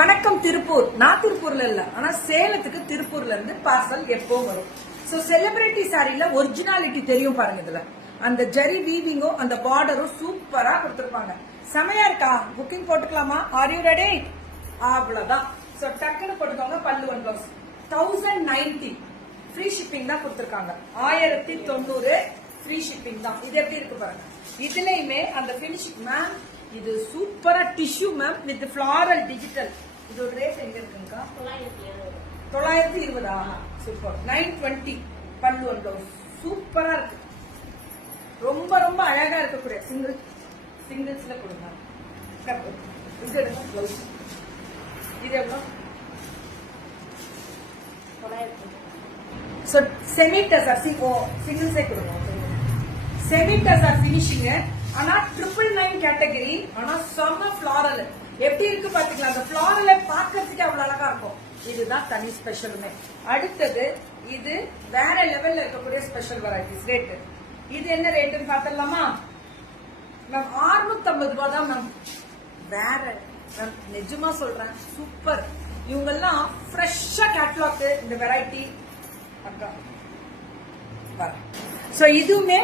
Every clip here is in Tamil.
வணக்கம் திருப்பூர். நான் திருப்பூர்ல இல்ல, ஆனா சேலத்துக்கு திருப்பூர்ல இருந்து பார்சல் எப்பவும் வரும். சோ செலிபிரிட்டி சாரில ஒரிஜினாலிட்டி தெரியும் பாருங்க. இதுல அந்த ஜரி வீவிங்கும் அந்த பார்டரும் சூப்பரா கொடுத்திருப்பாங்க. செமையா இருக்கா? புக்கிங் போட்டுக்கலாமா? Are you ready? அவ்வளவுதான். சோ டக்குன்னு போட்டுக்கோங்க. பல்லு ஒன் பிளவுஸ் 1090 ஃப்ரீ ஷிப்பிங் தான் கொடுத்திருக்காங்க. 1090 ஃப்ரீ ஷிப்பிங் தான். இது எப்படி இருக்கு பாருங்க. இதுலயுமே அந்த பினிஷிங் மேம், இது சூப்பரா tissue ma'am with floral digital. இதோட ரேட் எங்க இருக்குங்கக்கா? 920. சூப்பர். 920 பல்லு ஒன் பிளவுஸ் சூப்பரா இருக்கு. ரொம்ப ரொம்ப அழகா இருக்கக்கூடிய சிங்கிள்ஸ்ல கொடுங்க. இது எடுங்க பிளவுஸ். இது எவ்வளவு? 900. செமி டசர் சிங்கிள்ஸே கொடுங்க. Semi tussar finishing. ஆனா 999 கேட்டகரி. ஆனா செம்ம ஃபிளாரல். எப்படி இருக்கு பாத்தீங்களா? அந்த ஃபிளாரல பாக்கிறதுக்கு அவ்வளவு அழகா இருக்கும். இதுதான் தனி ஸ்பெஷலுமே. அடுத்தது இது வேற லெவல்ல இருக்கக்கூடிய ஸ்பெஷல் வெரைட்டிஸ். ரேட் இது என்ன ரேட்டுன்னு பாத்திரலாமா மேம்? 650 ரூபாய் தான் மேம். வேற மேம், நிஜமா சொல்றேன், சூப்பர். இவங்க எல்லாம் ஃப்ரெஷ்ஷா கேட்லாக் இந்த வெரைட்டி அக்கா. சோ இதுவுமே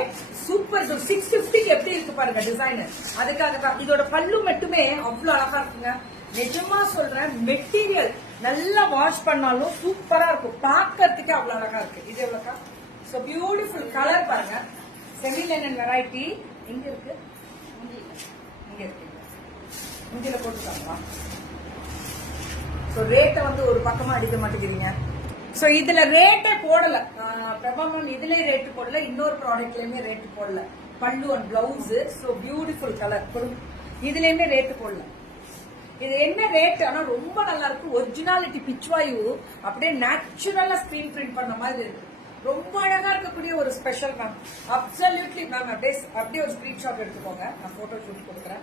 சூப்பர். 650 எப்படி இருக்கு பாருங்க டிசைன். அதுக்காக தான். இதோட பல்லு மட்டுமே அவ்வளவு அழகா இருக்குங்க. நிஜமா சொல்றேன், மெட்டீரியல் நல்லா வாஷ் பண்ணாலும் சூப்பரா இருக்கும். பாக்கிறதுக்கு அவ்வளவு அழகா இருக்கு. இது எவ்வளவுக்கா? சோ பியூட்டிஃபுல் கலர் பாருங்க. Semi linen variety. எங்க இருக்கு? இங்க இருக்கு. இங்க போட்டுக்காங்களா? சோ ரேட்டை வந்து ஒரு பக்கமா அடிக்க மாட்டேங்கிறீங்க. சோ இதுல ரேட்டே போடல. பிரபாமன் இதுல ரேட்டு போடல, இன்னொரு ப்ராடக்ட்லயுமே ரேட்டு போடல. பல்லு and blouse. So beautiful colour. இதுலயுமே ரேட்டு போடல. இது என்ன ரேட்? ஆனா ரொம்ப நல்லா இருக்கு. ஒரிஜினாலிட்டி பிச்வாயு அப்படியே நேச்சுரலா ஸ்கிரீன் பிரிண்ட் பண்ண மாதிரி இருக்கு. ரொம்ப அழகா இருக்கக்கூடிய ஒரு ஸ்பெஷல் மேம். Absolutely ma'am. அப்படியே ஒரு ஸ்கிரீன்ஷாட் எடுத்துக்கோங்க. நான் போட்டோ ஷூட் கொடுக்குறேன்.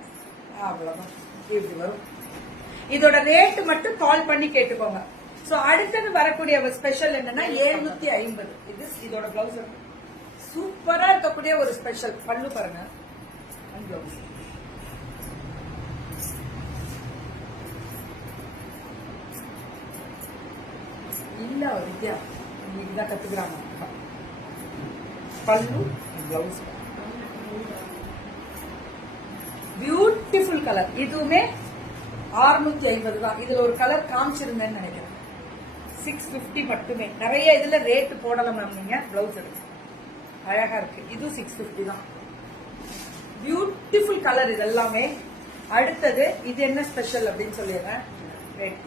அவ்வளவுதான். இப்படி வரும். இதோட ரேட் மட்டும் கால் பண்ணி கேட்டுக்கோங்க. சோ அடுத்தது வரக்கூடிய ஸ்பெஷல் என்னன்னா 750. இது இதோட பிளவுஸ் சூப்பரா இருக்கக்கூடிய ஒரு ஸ்பெஷல். பல்லு பாருங்க. பிளவுஸ் இல்ல வித்யா, இதுதான் கத்துக்கிறாங்க. பல்லு பிளவுஸ் பியூட்டிஃபுல் கலர். இதுவுமே 650 தான். இதுல ஒரு கலர் காமிச்சிருந்தேன்னு நினைக்கிறேன். 650 மட்டுமே. நிறைய இதுல ரேட் போடல மேம். நீங்க பிளவுஸ் எடுத்து அழகா இருக்கு. இது 650 தான். பியூட்டிஃபுல் கலர் இது எல்லாமே. அடுத்தது இது என்ன ஸ்பெஷல் அப்படின்னு சொல்லிடுறேன். ரேட்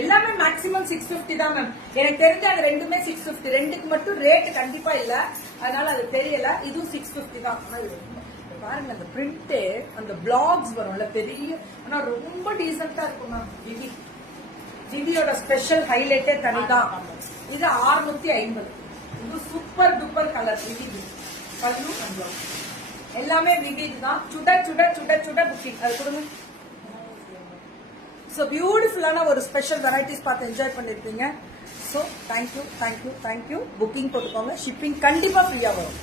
எல்லாமே மேக்ஸிமம் 650 தான் மேம். எனக்கு தெரிஞ்ச அது ரெண்டுமே 650. ரெண்டுக்கு மட்டும் ரேட் கண்டிப்பா இல்ல, அதனால அது தெரியல. இதுவும் 650 தான். பாருங்க அந்த பிரிண்ட், அந்த பிளாக்ஸ் வரும்ல பெரிய, ஆனா ரொம்ப டீசென்டா இருக்கும் மேம். ஜிவியோட ஸ்பெஷல் ஹைலைட்டே தனிதான். இது 650. இது சூப்பர் டூப்பர் கலர். விவிது பல்லு அண்ட் எல்லாமே விவிது தான். சுட சுட சுட சுட புக்கிங். அது கொடுங்க. சோ பியூட்டிஃபுல்லான ஒரு ஸ்பெஷல் வெரைட்டிஸ் பார்த்து என்ஜாய் பண்ணிருப்பீங்க. So thank you. புக்கிங் போட்டுக்கோங்க. ஷிப்பிங் கண்டிப்பா ஃப்ரீயா வரும்.